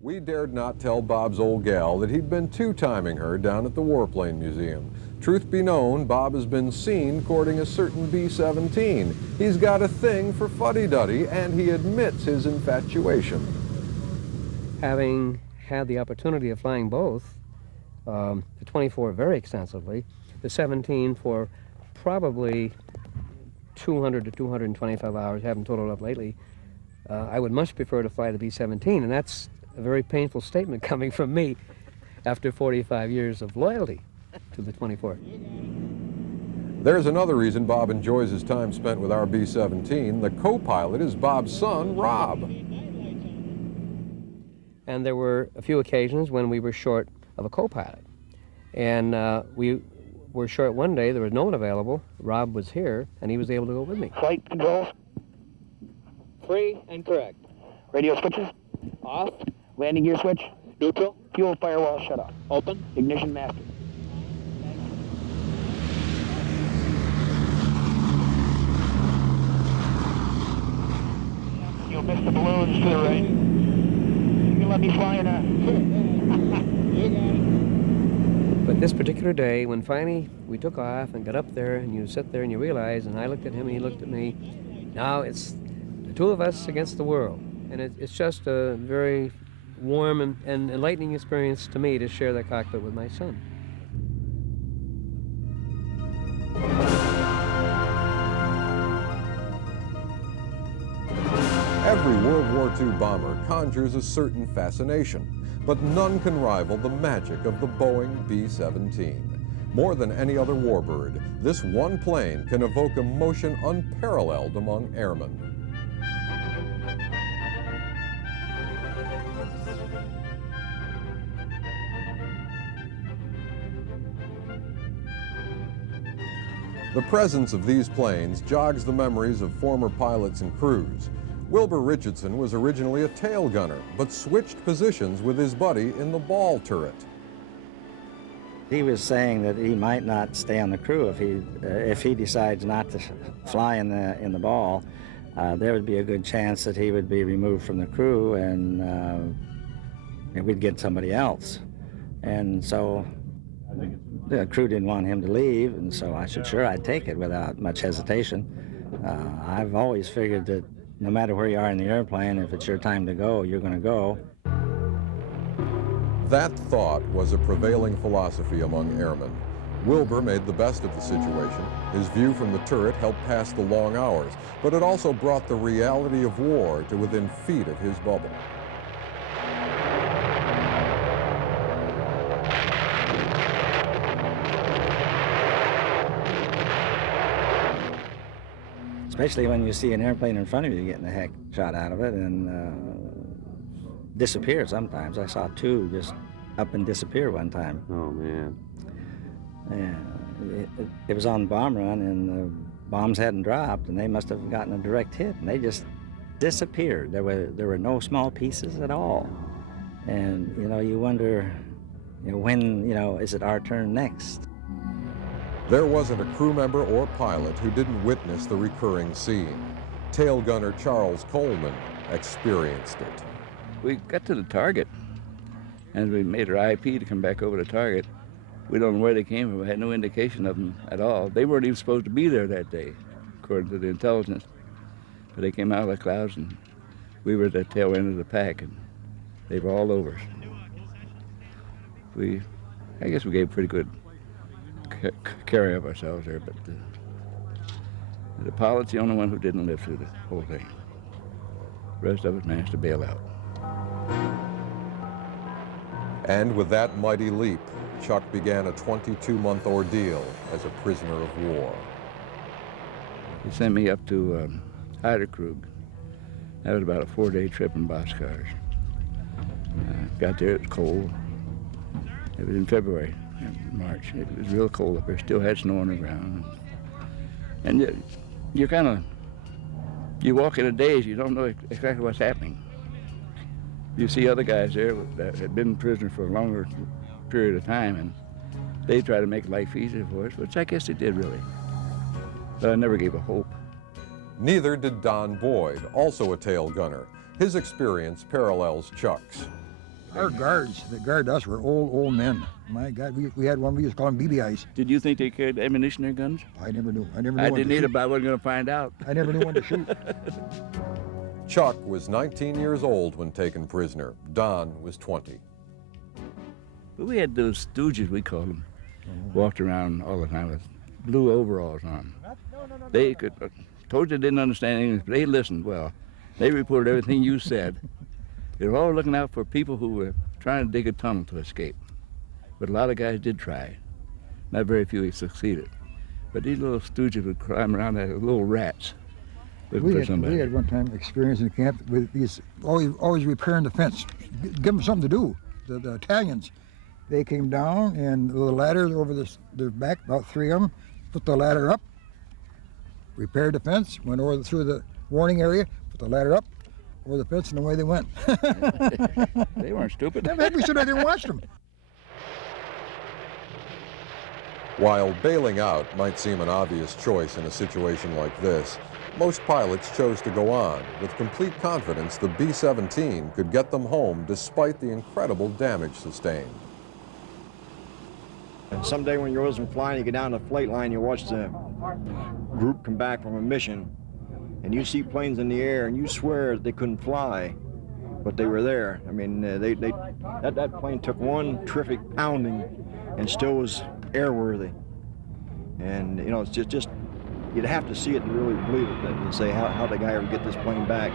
We dared not tell Bob's old gal that he'd been two-timing her down at the Warplane Museum. Truth be known, Bob has been seen courting a certain B-17. He's got a thing for fuddy-duddy, and he admits his infatuation. Having had the opportunity of flying both, the 24 very extensively, the 17 for probably 200 to 225 hours, haven't totaled up lately, I would much prefer to fly the B-17, and that's a very painful statement coming from me after 45 years of loyalty to the 24. There's another reason Bob enjoys his time spent with our B-17. The co-pilot is Bob's son, Rob. And there were a few occasions when we were short of a co-pilot. And we were short one day, there was no one available. Rob was here, and he was able to go with me. Flight controls. Free and correct. Radio switches. Off. Landing gear switch. Neutral. Fuel firewall shut off. Open. Ignition master. You'll miss the balloons to the right. You can let me fly or not? You got it. But this particular day, when finally we took off and got up there, and you sit there and you realize, and I looked at him and he looked at me, now it's the two of us against the world. And it's just a very warm and enlightening experience to me to share that cockpit with my son. Every World War II bomber conjures a certain fascination, but none can rival the magic of the Boeing B-17. More than any other warbird, this one plane can evoke emotion unparalleled among airmen. The presence of these planes jogs the memories of former pilots and crews. Wilbur Richardson was originally a tail gunner, but switched positions with his buddy in the ball turret. He was saying that he might not stay on the crew if he decides not to fly in the ball. There would be a good chance that he would be removed from the crew, and we'd get somebody else. And so the crew didn't want him to leave, and so I said, sure, I'd take it without much hesitation. I've always figured that no matter where you are in the airplane, if it's your time to go, you're going to go. That thought was a prevailing philosophy among airmen. Wilbur made the best of the situation. His view from the turret helped pass the long hours, but it also brought the reality of war to within feet of his bubble. Especially when you see an airplane in front of you getting the heck shot out of it and disappear sometimes. I saw two just up and disappear one time. Oh, man. Yeah, it was on bomb run, and the bombs hadn't dropped, and they must have gotten a direct hit, and they just disappeared. There were no small pieces at all. And, you wonder, when, is it our turn next? There wasn't a crew member or pilot who didn't witness the recurring scene. Tail gunner Charles Coleman experienced it. We got to the target, and we made our IP to come back over to target. We don't know where they came from. We had no indication of them at all. They weren't even supposed to be there that day, according to the intelligence. But they came out of the clouds, and we were at the tail end of the pack, and they were all over us. I guess we gave pretty good carry of ourselves there, but the pilot's the only one who didn't live through the whole thing. The rest of us managed to bail out. And with that mighty leap, Chuck began a 22-month ordeal as a prisoner of war. He sent me up to Heiderkrug. That was about a 4-day trip in boxcars. Got there, it was cold. It was in February, March. It was real cold up there, still had snow on the ground. And you walk in a daze, you don't know exactly what's happening. You see other guys there that had been prisoners for a longer period of time, and they try to make life easier for us, which I guess they did really. But I never gave up hope. Neither did Don Boyd, also a tail gunner. His experience parallels Chuck's. Our guards that guarded us were old men. My God, we had one, we used to call them BBIs. Did you think they carried ammunition or guns? I never knew. I never knew I when didn't to either, shoot. but I wasn't going to find out. I never knew when to shoot. Chuck was 19 years old when taken prisoner. Don was 20. But we had those stooges, we called them, walked around all the time with blue overalls on. They could, told you they didn't understand English, but they listened well. They reported everything you said. They were all looking out for people who were trying to dig a tunnel to escape. But a lot of guys did try. Not very few succeeded. But these little stooges would climb around like little rats looking for somebody. We had one time experience in camp with these, always repairing the fence. Give them something to do, the Italians. They came down and the ladder over their back, about 3 of them, put the ladder up, repaired the fence, went over through the warning area, put the ladder up, over the fence, and away they went. They weren't stupid. Maybe we should have there and watched them. While bailing out might seem an obvious choice in a situation like this, most pilots chose to go on with complete confidence the B-17 could get them home despite the incredible damage sustained. And someday when you wasn't flying, you get down the flight line, you watch the group come back from a mission, and you see planes in the air, and you swear they couldn't fly, but they were there. I mean, that plane took one terrific pounding and still was airworthy. And, you know, it's just you'd have to see it to really believe it, and say, how'd the guy ever get this plane back?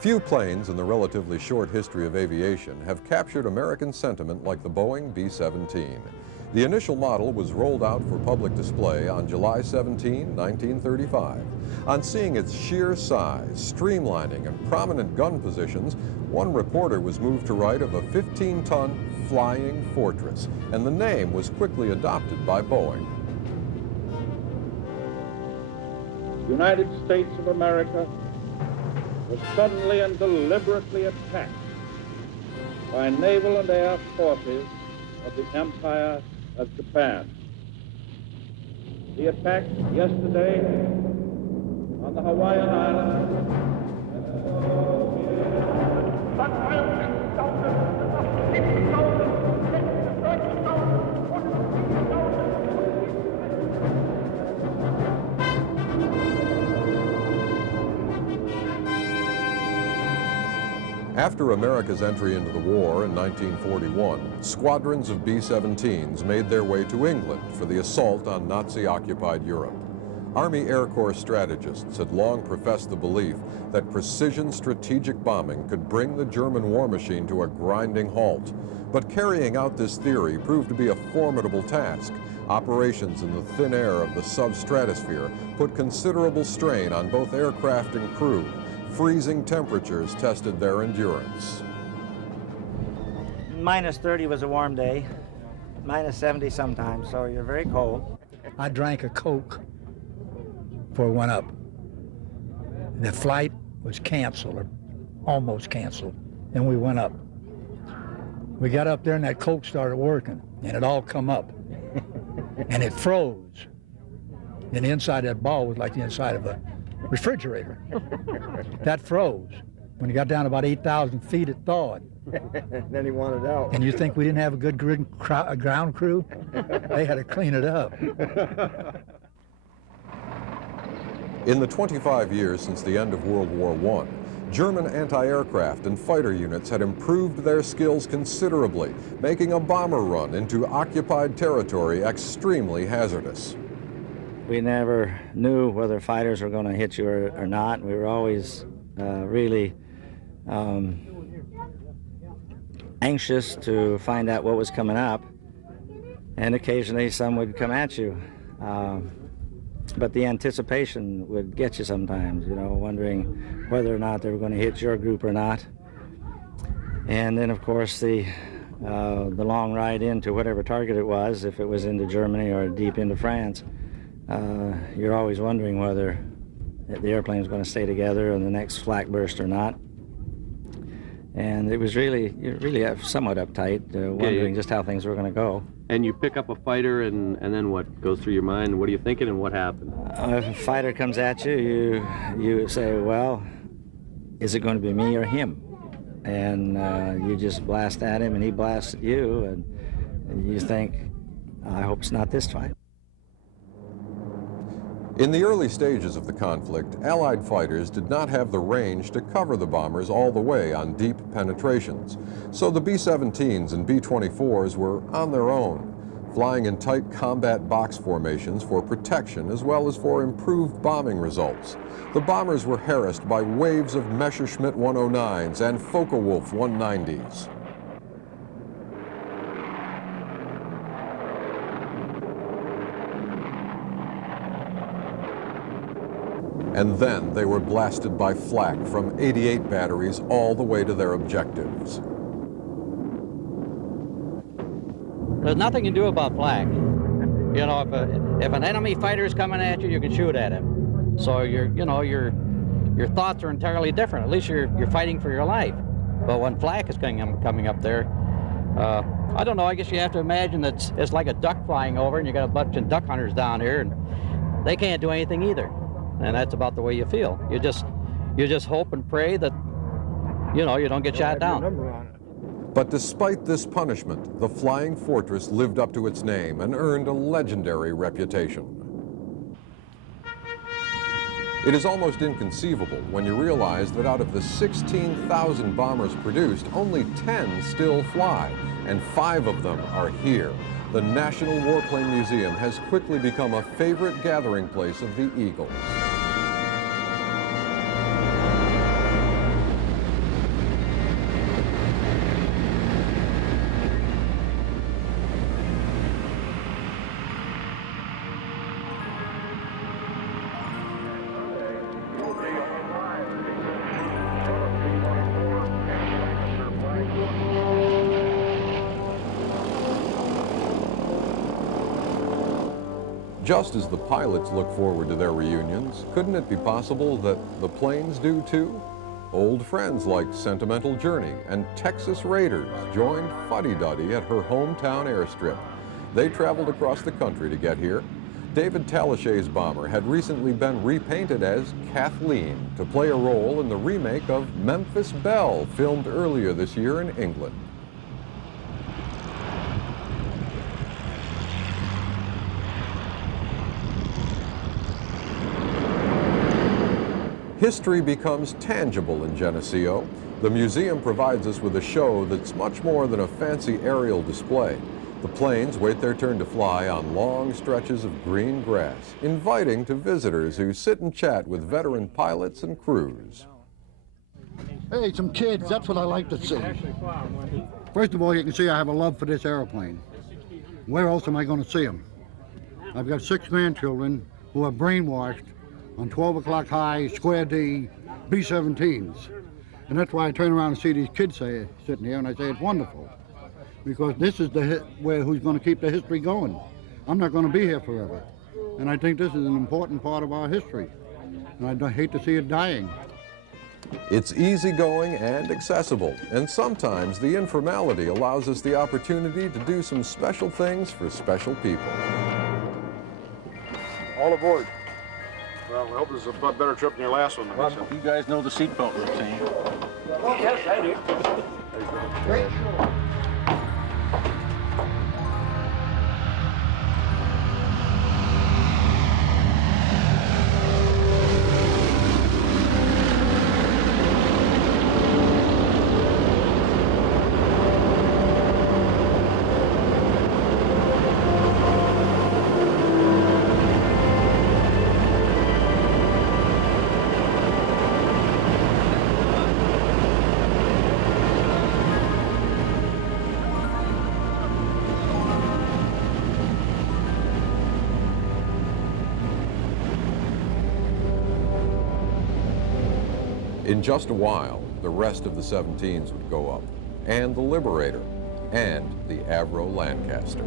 Few planes in the relatively short history of aviation have captured American sentiment like the Boeing B-17. The initial model was rolled out for public display on July 17, 1935. On seeing its sheer size, streamlining, and prominent gun positions, one reporter was moved to write of a 15-ton flying fortress, and the name was quickly adopted by Boeing. The United States of America was suddenly and deliberately attacked by naval and air forces of the Empire of Japan. The attack yesterday on the Hawaiian Islands After America's entry into the war in 1941, squadrons of B-17s made their way to England for the assault on Nazi-occupied Europe. Army Air Corps strategists had long professed the belief that precision strategic bombing could bring the German war machine to a grinding halt. But carrying out this theory proved to be a formidable task. Operations in the thin air of the substratosphere put considerable strain on both aircraft and crew. Freezing temperatures tested their endurance. Minus 30 was a warm day, minus 70 sometimes, so you're very cold. I drank a Coke before I went up. The flight was canceled, or almost canceled, and we went up. We got up there and that Coke started working, and it all come up, and it froze. And the inside of that ball was like the inside of a refrigerator. That froze. When it got down about 8,000 feet, it thawed. Then he wanted out. And you think we didn't have a good ground crew? They had to clean it up. In the 25 years since the end of World War I, German anti-aircraft and fighter units had improved their skills considerably, making a bomber run into occupied territory extremely hazardous. We never knew whether fighters were going to hit you or not. We were always really anxious to find out what was coming up, and occasionally some would come at you. But the anticipation would get you sometimes, you know, wondering whether or not they were going to hit your group or not. And then, of course, the long ride into whatever target it was, if it was into Germany or deep into France, you're always wondering whether the airplane is going to stay together in the next flak burst or not. And it was really somewhat uptight, wondering just how things were going to go. And you pick up a fighter, and then what goes through your mind? What are you thinking, and what happened? If a fighter comes at you, you say, well, is it going to be me or him? And you just blast at him, and he blasts at you, and you think, I hope it's not this time. In the early stages of the conflict, Allied fighters did not have the range to cover the bombers all the way on deep penetrations. So the B-17s and B-24s were on their own, flying in tight combat box formations for protection as well as for improved bombing results. The bombers were harassed by waves of Messerschmitt 109s and Focke-Wulf 190s. And then they were blasted by flak from 88 batteries all the way to their objectives. There's nothing you can do about flak. You know, if an enemy fighter is coming at you, you can shoot at him. So your thoughts are entirely different. At least you're fighting for your life. But when flak is coming up there, I don't know. I guess you have to imagine that it's like a duck flying over, and you got a bunch of duck hunters down here, and they can't do anything either. And that's about the way you feel. You just hope and pray that, you don't get shot down. But despite this punishment, the Flying Fortress lived up to its name and earned a legendary reputation. It is almost inconceivable when you realize that out of the 16,000 bombers produced, only 10 still fly, and 5 of them are here. The National Warplane Museum has quickly become a favorite gathering place of the Eagles. Just as the pilots look forward to their reunions, couldn't it be possible that the planes do too? Old friends like Sentimental Journey and Texas Raiders joined Fuddy Duddy at her hometown airstrip. They traveled across the country to get here. David Talachay's bomber had recently been repainted as Kathleen to play a role in the remake of Memphis Belle, filmed earlier this year in England. History becomes tangible in Geneseo. The museum provides us with a show that's much more than a fancy aerial display. The planes wait their turn to fly on long stretches of green grass, inviting to visitors who sit and chat with veteran pilots and crews. Hey, some kids, that's what I like to see. First of all, you can see I have a love for this airplane. Where else am I going to see them? I've got 6 grandchildren who are brainwashed on 12 o'clock high, square D, B-17s. And that's why I turn around and see these kids sitting here, and I say it's wonderful. Because this is who's going to keep the history going. I'm not going to be here forever. And I think this is an important part of our history. And I hate to see it dying. It's easygoing and accessible, and sometimes the informality allows us the opportunity to do some special things for special people. All aboard. Well, I hope this is a better trip than your last one. Well, you guys know the seatbelt routine. Yes, I do. Great. In just a while, the rest of the 17s would go up, and the Liberator, and the Avro Lancaster.